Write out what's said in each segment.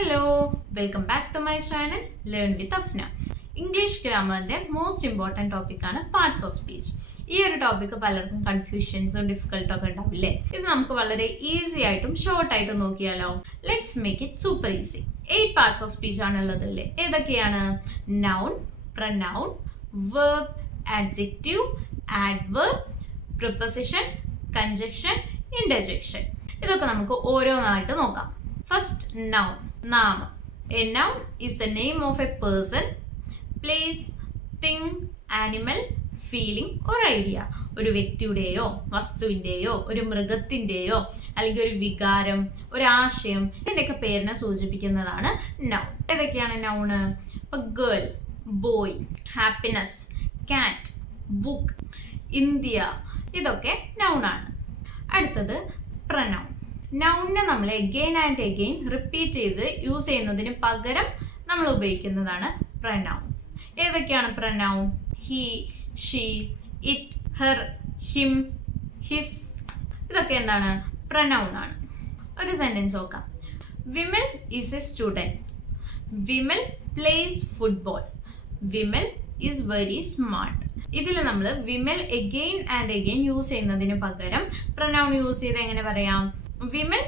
Hello, welcome back to my channel learn with Afna. English ഗ്രാമറിന്റെ most important ടോപ്പിക്കാണ് parts of speech. ഈ ഒരു topic പലർക്കും കൺഫ്യൂഷൻസും ഡിഫിക്കൽട്ടും ഒക്കെ ഉണ്ടാവില്ലേ? ഇത് നമുക്ക് വളരെ ഈസി ആയിട്ടും ഷോർട്ട് ആയിട്ടും നോക്കിയാലോ? Let's make it super easy. 8 parts of speech ആണുള്ളത് അല്ലേ? ഏതൊക്കെയാണ്? Noun, pronoun, verb, adjective, adverb, preposition, conjunction, interjection. ഇതൊക്കെ നമുക്ക് ഓരോന്നായിട്ട് നോക്കാം. ഫസ്റ്റ്, നൗൺ, നാമം. A noun is the name of a person, place, thing, animal, feeling or idea. ഒരു വ്യക്തിയുടെയോ വസ്തുവിൻ്റെയോ ഒരു മൃഗത്തിൻ്റെയോ അല്ലെങ്കിൽ ഒരു വികാരം, ഒരു ആശയം, ഇതിൻ്റെയൊക്കെ പേരിനെ സൂചിപ്പിക്കുന്നതാണ് നൗൺ. ഏതൊക്കെയാണ് നൗണ്? ഇപ്പോൾ ഗേൾ, ബോയ്, ഹാപ്പിനെസ്, കാറ്റ്, ബുക്ക്, ഇന്ത്യ, ഇതൊക്കെ നൗണാണ്. അടുത്തത് പ്രനൗൺ. നൗണിനെ നമ്മൾ എഗെയിൻ ആൻഡ് എഗെയിൻ റിപ്പീറ്റ് ചെയ്ത് യൂസ് ചെയ്യുന്നതിന് പകരം നമ്മൾ ഉപയോഗിക്കുന്നതാണ് പ്രനൗൺ. ഏതൊക്കെയാണ് pronoun? He, she, it, her, him, his, ഇതൊക്കെ എന്താണ്? പ്രനൗൺ ആണ്. ഒരു സെന്റൻസ് നോക്കാം. Vimal is A student. Vimal place football. Vimal is very smart. ഇതിൽ നമ്മൾ Vimal again and again use ചെയ്യുന്നതിന് പകരം പ്രനൗൺ യൂസ് ചെയ്ത് എങ്ങനെ പറയാം? Vimal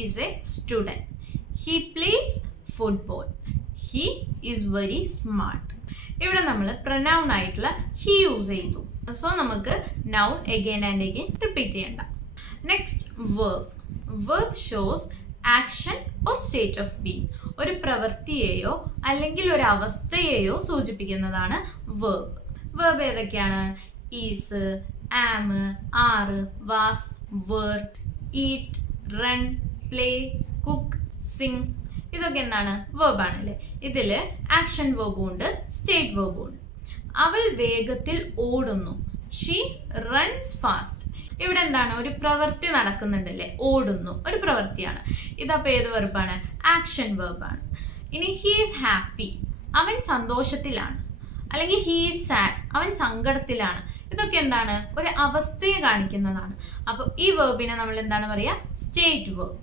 is A student. He plays football. He is very smart. ഇവിടെ നമ്മൾ പ്രനൗൺ ആയിട്ടുള്ള ഹി യൂസ് ചെയ്തു. സോ നമുക്ക് noun again and again repeat ചെയ്യണ്ട. Next, verb. Verb shows action or state of being. ഒരു പ്രവൃത്തിയെയോ അല്ലെങ്കിൽ ഒരു അവസ്ഥയെയോ സൂചിപ്പിക്കുന്നതാണ് വെർബ്. വെർബ് ഏതൊക്കെയാണ്? Is, am, are, was, were, eat, run, play, cook, sing, ഇതൊക്കെ എന്താണ്? വെർബ് ആണല്ലേ. ഇതിൽ ആക്ഷൻ വെർബും ഉണ്ട്, സ്റ്റേറ്റ് വെർബും ഉണ്ട്. അവൾ വേഗത്തിൽ ഓടുന്നു. She runs fast. ഇവിടെ എന്താണ്? ഒരു പ്രവൃത്തി നടക്കുന്നുണ്ടല്ലേ, ഓടുന്നു, ഒരു പ്രവൃത്തിയാണ്. ഇതപ്പോൾ ഏത് വെർബാണ്? ആക്ഷൻ വെർബാണ്. ഇനി ഹീ ഈസ് ഹാപ്പി, അവൻ സന്തോഷത്തിലാണ്. അല്ലെങ്കിൽ ഹീ ഈസ് സാഡ്, അവൻ സങ്കടത്തിലാണ്. ഇതൊക്കെ എന്താണ്? ഒരു അവസ്ഥയെ കാണിക്കുന്നതാണ്. അപ്പോൾ ഈ വെർബിനെ നമ്മൾ എന്താണ് പറയുക? State verb.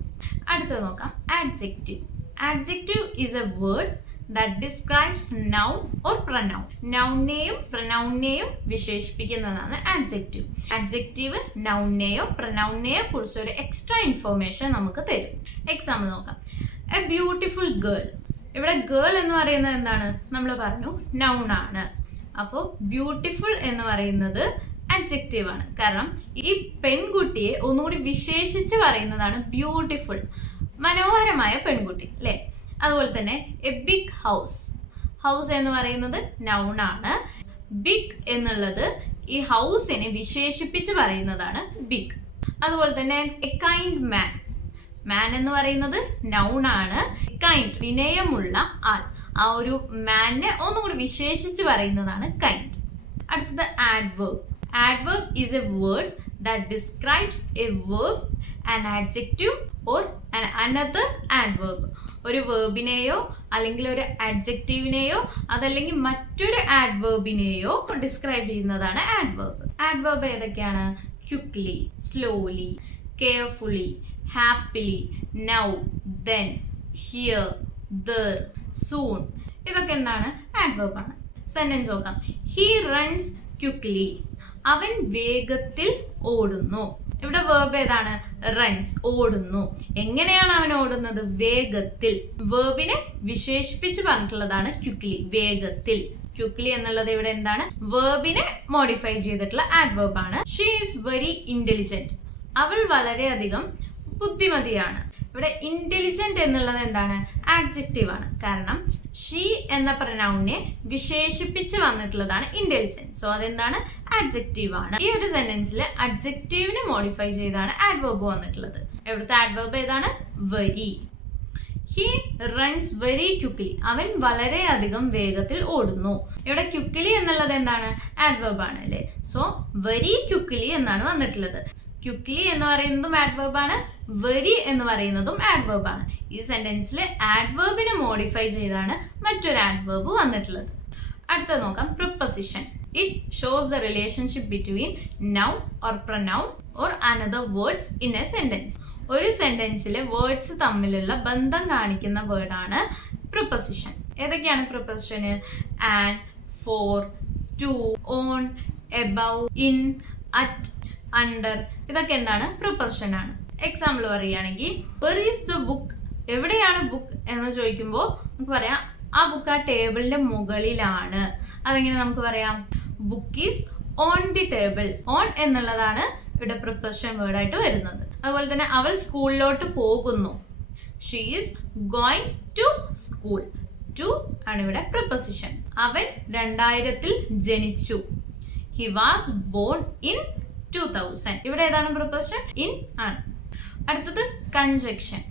അടുത്തത് നോക്കാം, adjective. Adjective is a word that describes noun or pronoun. നൗണിനെയും പ്രനൗണിനെയും വിശേഷിപ്പിക്കുന്നതാണ് ആഡ്ജക്റ്റീവ്. ആഡ്ജക്റ്റീവ് നൗണിനെയോ പ്രനൗണിനെയോ കുറിച്ച് ഒരു എക്സ്ട്രാ ഇൻഫോർമേഷൻ നമുക്ക് തരും. എക്സാമ്പിൾ നോക്കാം. A beautiful girl. ഇവിടെ ഗേൾ എന്ന് പറയുന്നത് എന്താണ്? നമ്മൾ പറഞ്ഞു നൗൺ ആണ്. അപ്പോൾ ബ്യൂട്ടിഫുൾ എന്ന് പറയുന്നത് അഡ്ജക്റ്റീവ് ആണ്. കാരണം ഈ പെൺകുട്ടിയെ ഒന്നുകൂടി വിശേഷിച്ച് പറയുന്നതാണ് ബ്യൂട്ടിഫുൾ, മനോഹരമായ പെൺകുട്ടി അല്ലേ. അതുപോലെ തന്നെ എ ബിഗ് ഹൗസ്. ഹൗസ് എന്ന് പറയുന്നത് നൗൺ ആണ്. ബിഗ് എന്നുള്ളത് ഈ ഹൗസിനെ വിശേഷിപ്പിച്ച് പറയുന്നതാണ് ബിഗ്. അതുപോലെ തന്നെ എ കൈൻഡ് മാൻ. മാൻ എന്ന് പറയുന്നത് നൗൺ ആണ്. കൈൻഡ്, വിനയമുള്ള ആൾ. ആ ഒരു മാനിനെ ഒന്നുകൂടി വിശേഷിച്ച് പറയുന്നതാണ് കൈൻഡ്. അടുത്തത് adverb. Adverb is a word that describes A verb, an adjective or another adverb. ഒരു വേർബിനെയോ അല്ലെങ്കിൽ ഒരു ആഡ്ജക്റ്റീവിനെയോ അതല്ലെങ്കിൽ മറ്റൊരു ആഡ്വേർബിനെയോ ഡിസ്ക്രൈബ് ചെയ്യുന്നതാണ് ആഡ്വർബ്. ആഡ്വർബ് ഏതൊക്കെയാണ്? Quickly, slowly, carefully, happily, now, then, here, there, soon, ഇതൊക്കെ എന്താണ്? ആഡ്വർബ് ആണ്. സെന്റൻസ് നോക്കാം. He runs quickly. അവൻ വേഗത്തിൽ ഓടുന്നു. ഇവിടെ വേർബ് ഏതാണ്? റൺസ്, ഓടുന്നു. എങ്ങനെയാണ് അവൻ ഓടുന്നത്? വേഗത്തിൽ. വേർബിനെ വിശേഷിപ്പിച്ച് പറഞ്ഞിട്ടുള്ളതാണ് ക്വിക്ലി, വേഗത്തിൽ. ക്വിക്ലി എന്നുള്ളത് ഇവിടെ എന്താണ്? വേർബിനെ മോഡിഫൈ ചെയ്തിട്ടുള്ള ആഡ്വർബ് ആണ്. She is very intelligent. അവൾ വളരെയധികം ബുദ്ധിമതിയാണ്. ഇവിടെ ഇന്റലിജന്റ് എന്നുള്ളത് എന്താണ്? ആഡ്ജക്റ്റീവ് ആണ്. കാരണം ഷീ എന്ന പ്രനൗണിനെ വിശേഷിപ്പിച്ച് വന്നിട്ടുള്ളതാണ് ഇന്റലിജന്റ്. സോ അതെന്താണ്? ആഡ്ജക്റ്റീവ് ആണ്. ഈ ഒരു സെന്റൻസിൽ അഡ്ജക്റ്റീവിനെ മോഡിഫൈ ചെയ്താണ് ആഡ്വർബ് വന്നിട്ടുള്ളത്. ഇവിടുത്തെ ആഡ്വർബ് ഏതാണ്? Very. He runs very quickly. അവൻ വളരെയധികം വേഗത്തിൽ ഓടുന്നു. ഇവിടെ ക്വിക്ലി എന്നുള്ളത് എന്താണ്? ആഡ്വർബ് ആണ് അല്ലേ. സോ വെരി ക്വിക്ലി എന്നാണ് വന്നിട്ടുള്ളത്. ക്വിക്ലി എന്ന് പറയുന്നതും ആഡ്വർബ് ആണ്, വെരി എന്ന് പറയുന്നതും ആഡ്വർബ് ആണ്. ഈ സെന്റൻസിൽ ആഡ്വർബിനെ മോഡിഫൈ ചെയ്താണ് മറ്റൊരു ആഡ്വർബ് വന്നിട്ടുള്ളത്. അടുത്തത് നോക്കാം, preposition. It shows the relationship between noun or pronoun or another words in a sentence. ഒരു സെന്റൻസിലെ വേർഡ്സ് തമ്മിലുള്ള ബന്ധം കാണിക്കുന്ന വേർഡാണ് പ്രിപ്പോസിഷൻ. ഏതൊക്കെയാണ് പ്രിപ്പോസിഷന്? And, for, to, on, above, in, at, under, ഇതൊക്കെ എന്താണ്? പ്രിപ്പോസിഷൻ ആണ്. എക്സാമ്പിൾ പറയുകയാണെങ്കിൽ വെർ ഈസ് ദ ബുക്ക്, എവിടെയാണ് ബുക്ക് എന്ന് ചോദിക്കുമ്പോൾ നമുക്ക് പറയാം ആ ബുക്ക് ആ ടേബിളിന്റെ മുകളിലാണ്. അതെങ്ങനെ നമുക്ക് പറയാം? Book is on the table. On എന്നുള്ളതാണ് ഇവിടെ പ്രിപ്പോസിഷൻ വേർഡ് ആയിട്ട് വരുന്നത്. അതുപോലെ തന്നെ അവൾ സ്കൂളിലോട്ട് പോകുന്നു. She is going to school. To ആണ് ഇവിടെ പ്രിപ്പോസിഷൻ. അവൻ 2000 ജനിച്ചു. He was born in 2000. ഇവിടെ ഏതാണ് പ്രിപ്പോസിഷൻ? ഇൻ ആണ്. അടുത്തത് കൺജക്ഷൻ.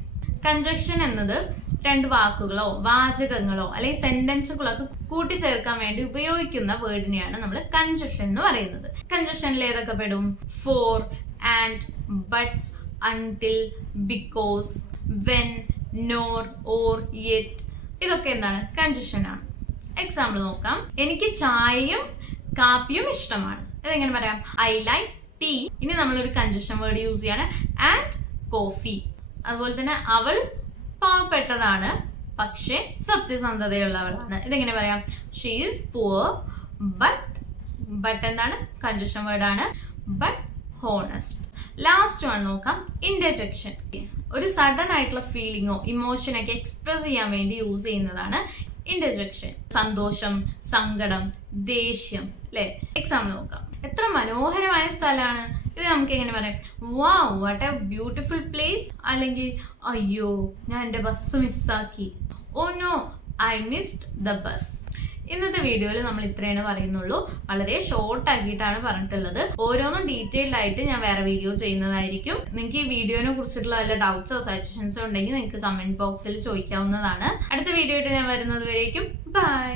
കൺജക്ഷൻ എന്നത് രണ്ട് വാക്കുകളോ വാചകങ്ങളോ അല്ലെങ്കിൽ സെന്റൻസുകളൊക്കെ കൂട്ടിച്ചേർക്കാൻ വേണ്ടി ഉപയോഗിക്കുന്ന വേർഡിനെയാണ് നമ്മൾ കൺജക്ഷൻ എന്ന് പറയുന്നത്. കൺജക്ഷനിൽ ഏതൊക്കെ പെടും? For, and, but, until, because, when, nor, or, yet, ഇതൊക്കെ എന്താണ്? കൺജക്ഷൻ ആണ്. എക്സാമ്പിൾ നോക്കാം. എനിക്ക് ചായയും കാപ്പിയും ഇഷ്ടമാണ്. ഇതെങ്ങനെ പറയാം? I like tea. ഇനി നമ്മളൊരു കൺജക്ഷൻ വേർഡ് യൂസ് ചെയ്യാണ്, ആൻഡ് കോഫി. അതുപോലെ തന്നെ അവൾ പാവപ്പെട്ടതാണ് പക്ഷെ സത്യസന്ധതയുള്ളവളാണ്. ഇതെങ്ങനെ പറയാം? ഷീ ഈസ് പുവർ ബട്ട് എന്താണ്? കൺജക്ഷൻ വേർഡ് ആണ്. But honest. ലാസ്റ്റ് വൺ നോക്കാം, ഇന്റർജെക്ഷൻ. ഒരു സഡൻ ആയിട്ടുള്ള ഫീലിങ്ങോ ഇമോഷനൊക്കെ എക്സ്പ്രസ് ചെയ്യാൻ വേണ്ടി യൂസ് ചെയ്യുന്നതാണ് ഇന്റർജെക്ഷൻ. സന്തോഷം, സങ്കടം, ദേഷ്യം, അല്ലെ? എക്സാമ്പിൾ നോക്കാം. എത്ര മനോഹരമായ സ്ഥലമാണ്. ഇത് നമുക്ക് എങ്ങനെ പറയാം? Wow, what a beautiful place. അല്ലെങ്കിൽ അയ്യോ ഞാൻ എൻ്റെ ബസ് മിസ്സാക്കി. Oh no, I missed the bus. ഇന്നത്തെ വീഡിയോയിൽ നമ്മൾ ഇത്രയാണ് പറയുന്നുള്ളൂ. വളരെ ഷോർട്ട് ആക്കിയിട്ടാണ് പറഞ്ഞിട്ടുള്ളത്. ഓരോന്നും ഡീറ്റെയിൽഡ് ആയിട്ട് ഞാൻ വേറെ വീഡിയോ ചെയ്യുന്നതായിരിക്കും. നിങ്ങൾക്ക് ഈ വീഡിയോനെ കുറിച്ചിട്ടുള്ള വല്ല ഡൗട്ട്സോ സജഷൻസോ ഉണ്ടെങ്കിൽ നിങ്ങൾക്ക് കമന്റ് ബോക്സിൽ ചോദിക്കാവുന്നതാണ്. അടുത്ത വീഡിയോ ആയിട്ട് ഞാൻ വരുന്നത് വരേക്കും ബൈ.